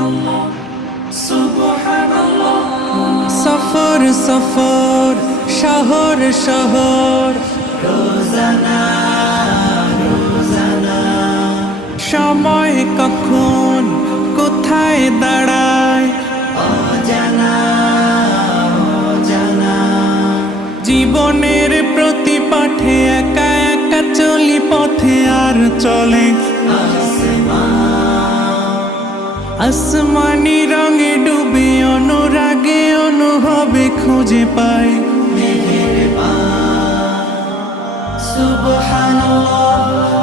সফর সফর শহর শহর রোজানা রোজানা সময় কখন কোথায় দাঁড়ায় অজানা অজানা জীবনের প্রতি পাঠে একা একা চলি পথে আর চলে আসমানি রঙে ডুবে অনুরাগে অনুভবে খুঁজে পাই সুবহানাল্লাহ